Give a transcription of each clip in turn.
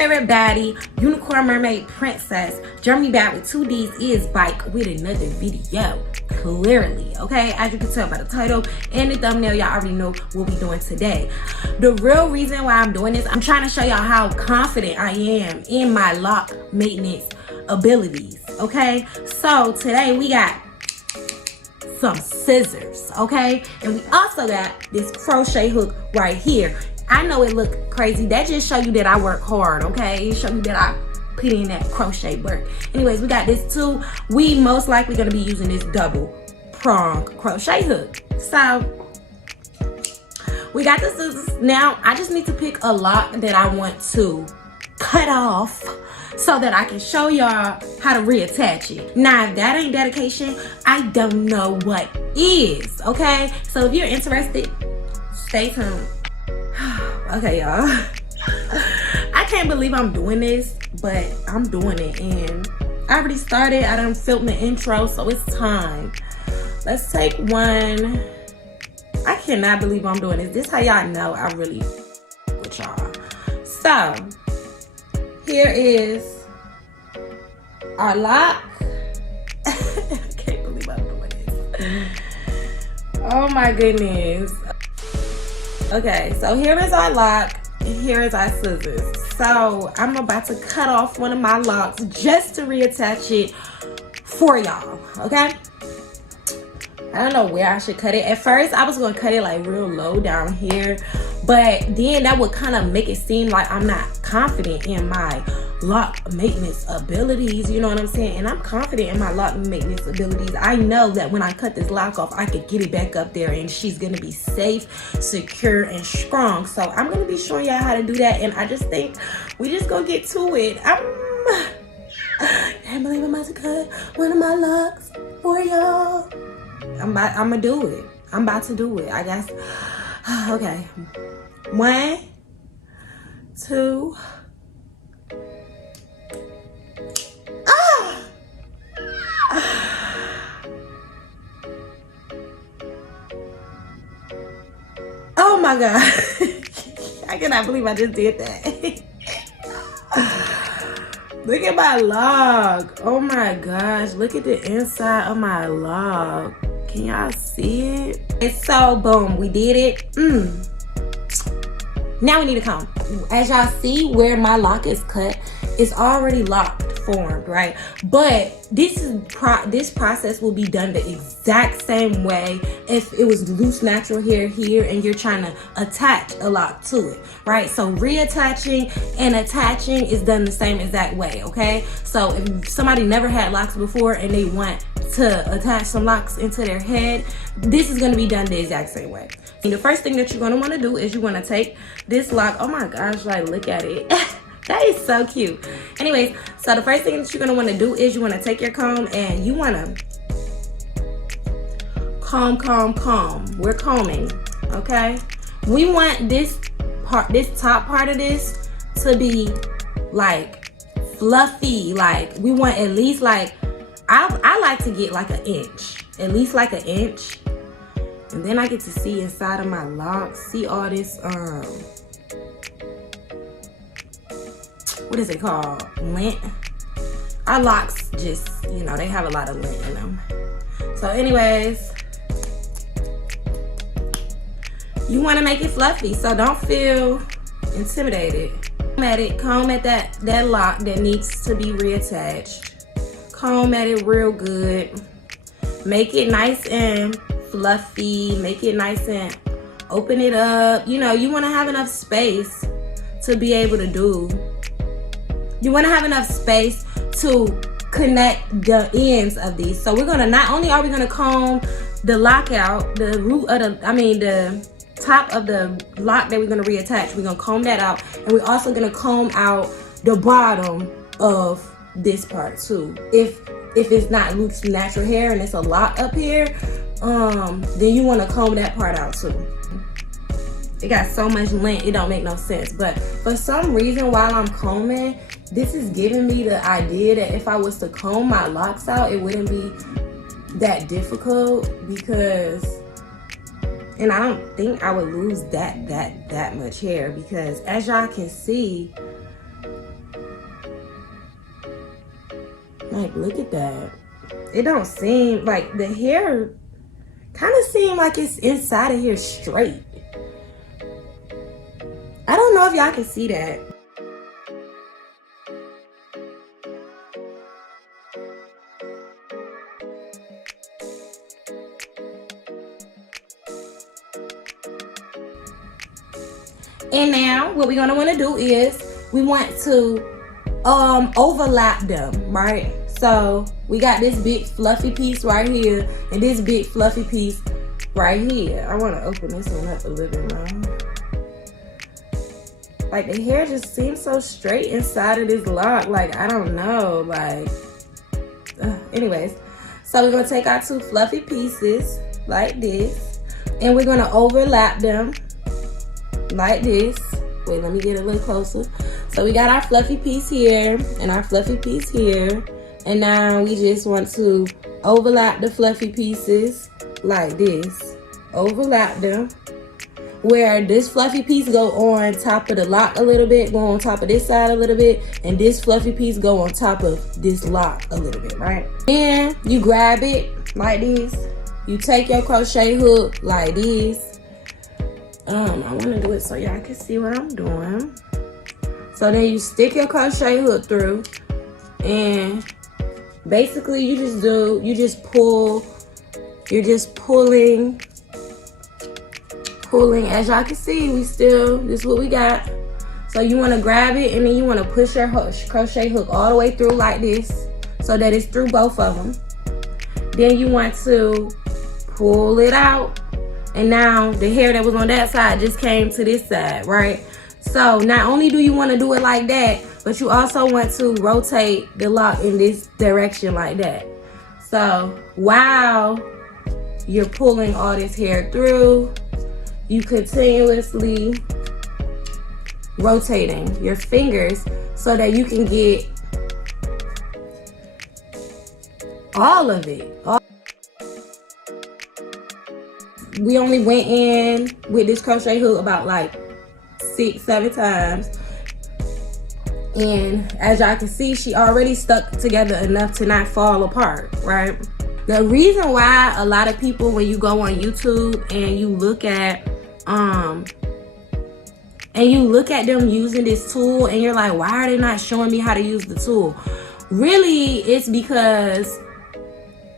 favorite baddie, unicorn mermaid princess, GermanyBadd with 2 D's is back with another video. Clearly, okay, as you can tell by the title and the thumbnail, y'all already know what we're doing today. The real reason why I'm doing this, I'm trying to show y'all how confident I am in my lock maintenance abilities. Okay, so today we got some scissors, okay, and we also got this crochet hook right here. I know it look crazy. That just show you that I work hard, okay? It show you that I put in that crochet work. Anyways, we got this too. We most likely gonna be using this double prong crochet hook. So we got the scissors. Now I just need to pick a lock that I want to cut off so that I can show y'all how to reattach it. Now if that ain't dedication, I don't know what is, okay? So if you're interested, stay tuned. Okay, y'all. I can't believe I'm doing this, but I'm doing it, and I already started. I done filmed the intro, so it's time. Let's take one. I cannot believe I'm doing this. This how y'all know I really with y'all. So here is our lock. I can't believe I'm doing this. Oh my goodness. Okay, so here is our lock and here is our scissors. So I'm about to cut off one of my locks just to reattach it for y'all, okay? I don't know where I should cut it. At first, I was gonna cut it like real low down here, but then that would kind of make it seem like I'm not confident in my lock maintenance abilities, you know what I'm saying? And I'm confident in my lock maintenance abilities. I know that when I cut this lock off, I could get it back up there and she's gonna be safe, secure, and strong. So I'm gonna be showing y'all how to do that, and I just think we just gonna get to it. I can't believe I'm about to cut one of my locks for y'all. I'm gonna do it. I'm about to do it, I guess. Okay. 1, 2. Oh my God. I cannot believe I just did that. Look at my log. Oh my gosh. Look at the inside of my log. Can y'all see it? And so boom, we did it. Now we need to comb. As y'all see where my lock is cut, it's already locked, formed, right? But this process will be done the exact same way if it was loose natural hair here and you're trying to attach a lock to it, right? So reattaching and attaching is done the same exact way, okay? So if somebody never had locks before and they want to attach some locks into their head, this is going to be done the exact same way. And the first thing that you're going to want to do is you want to take this lock. Oh my gosh, like look at it. That is so cute. Anyways, so the first thing that you're going to want to do is you want to take your comb and you want to comb. We're combing, okay? We want this top part of this to be like fluffy. Like we want at least like, I like to get like an inch, at least like an inch. And then I get to see inside of my lock, see all this, what is it called? Lint. Our locks just, you know, they have a lot of lint in them. So anyways, you want to make it fluffy, so don't feel intimidated. Comb at that lock that needs to be reattached. Comb at it real good. Make it nice and fluffy. Make it nice and open it up. You know, you want to have enough space to be able to do. You want to have enough space to connect the ends of these. So we're gonna, not only are we gonna comb the lock out, the root of the top of the lock that we're gonna reattach, we're gonna comb that out, and we're also gonna comb out the bottom of this part too. If it's not loose natural hair and it's a lock up here, then you want to comb that part out too. It got so much lint, it don't make no sense. But for some reason, while I'm combing, this is giving me the idea that if I was to comb my locks out, it wouldn't be that difficult, because, and I don't think I would lose that much hair, because as y'all can see, Like, look at that. It don't seem like the hair kind of seem like it's inside of here straight. I don't know if y'all can see that. And now what we're gonna want to do is we want to overlap them, right? So we got this big fluffy piece right here and this big fluffy piece right here. I want to open this one up a little bit more. Like, the hair just seems so straight inside of this lock. Like, I don't know, like, anyways. So we're gonna take our two fluffy pieces like this, and we're gonna overlap them like this. Wait, let me get a little closer. So we got our fluffy piece here and our fluffy piece here, and now we just want to overlap the fluffy pieces like this. Overlap them, where this fluffy piece go on top of the lock a little bit, go on top of this side a little bit, and this fluffy piece go on top of this lock a little bit, right? Then you grab it like this. You take your crochet hook like this. I want to do it so y'all can see what I'm doing. So then you stick your crochet hook through, and basically you're just pulling. As y'all can see, this is what we got. So you want to grab it, and then you want to push your crochet hook all the way through like this, so that it's through both of them. Then you want to pull it out, and now the hair that was on that side just came to this side, right? So not only do you want to do it like that, but you also want to rotate the lock in this direction like that. So while you're pulling all this hair through, you continuously rotating your fingers so that you can get all of it. We only went in with this crochet hook about like 6-7 times. And as y'all can see, she already stuck together enough to not fall apart, right? The reason why a lot of people, when you go on YouTube and you look at them using this tool, and you're like, why are they not showing me how to use the tool? Really, it's because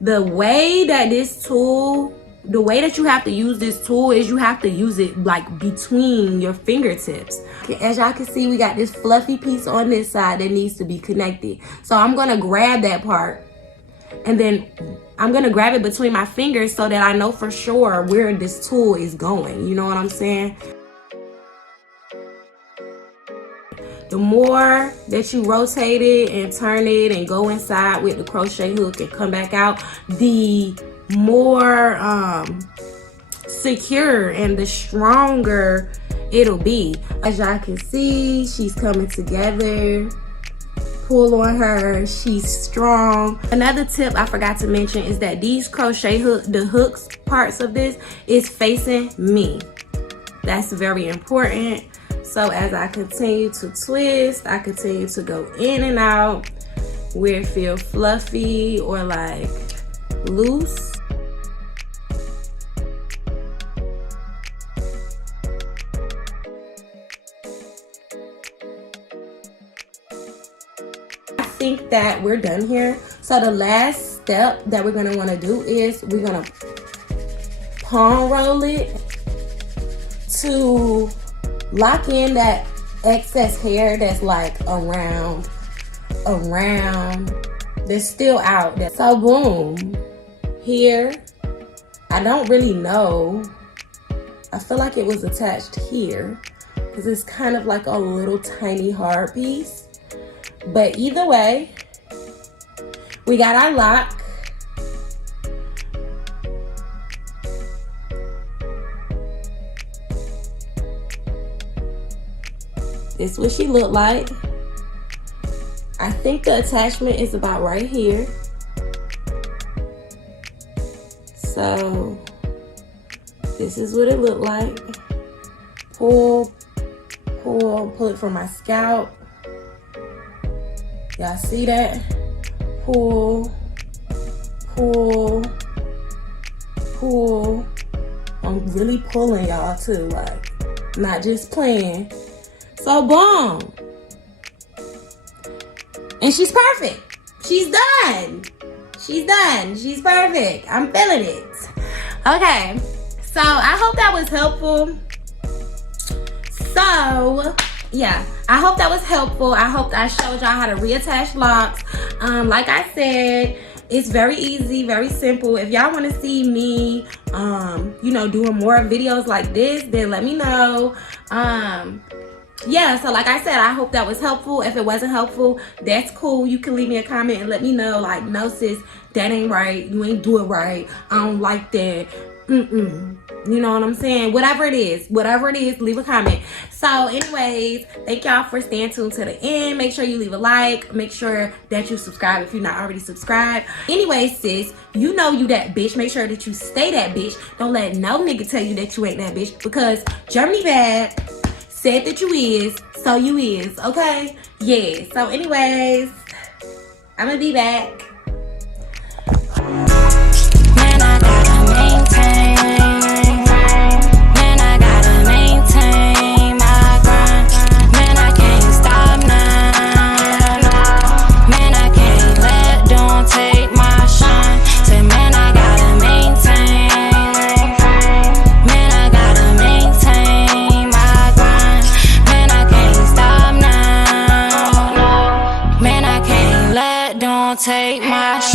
the way that you have to use this tool is you have to use it like between your fingertips. As y'all can see, we got this fluffy piece on this side that needs to be connected. So I'm gonna grab that part, and then I'm gonna grab it between my fingers so that I know for sure where this tool is going. You know what I'm saying? The more that you rotate it and turn it and go inside with the crochet hook and come back out, the more secure and the stronger it'll be. As y'all can see, she's coming together. Pull on her, she's strong. Another tip I forgot to mention is that these crochet the hooks parts of this is facing me. That's very important. So as I continue to twist, I continue to go in and out where it feels fluffy or like loose. I think that we're done here. So the last step that we're gonna wanna do is we're gonna palm roll it to lock in that excess hair that's like around, that's still out. So boom, here, I don't really know. I feel like it was attached here because it's kind of like a little tiny hard piece. But either way, we got our lock. This is what she looked like. I think the attachment is about right here. So this is what it looked like. Pull it from my scalp. Y'all see that? pull, pull, pull. I'm really pulling, y'all, too, like, not just playing. So, boom. And she's perfect. She's done. She's done. She's perfect. I'm feeling it. Okay. So, I hope that was helpful. So, yeah. I hope that was helpful. I hope I showed y'all how to reattach locks. Like I said, it's very easy, very simple. If y'all want to see me, you know, doing more videos like this, then let me know. Yeah, so like I said, I hope that was helpful. If it wasn't helpful, that's cool. You can leave me a comment and let me know, like, no sis, that ain't right. You ain't do it right. I don't like that. You know what I'm saying? Whatever it is, leave a comment. So anyways, thank y'all for staying tuned to the end. Make sure you leave a like. Make sure that you subscribe if you're not already subscribed. Anyways, sis, you know you that bitch. Make sure that you stay that bitch. Don't let no nigga tell you that you ain't that bitch, because GermanyBadd said that you is, so you is, okay? Yeah, so anyways, I'm gonna be back. Man, I gotta maintain. Man, I gotta maintain my grind. Man, I can't stop now. Man, I can't let don't take my shine. Say, man, I gotta maintain. Man, I gotta maintain my grind. Man, I can't stop now. Man, I can't let don't take my shine.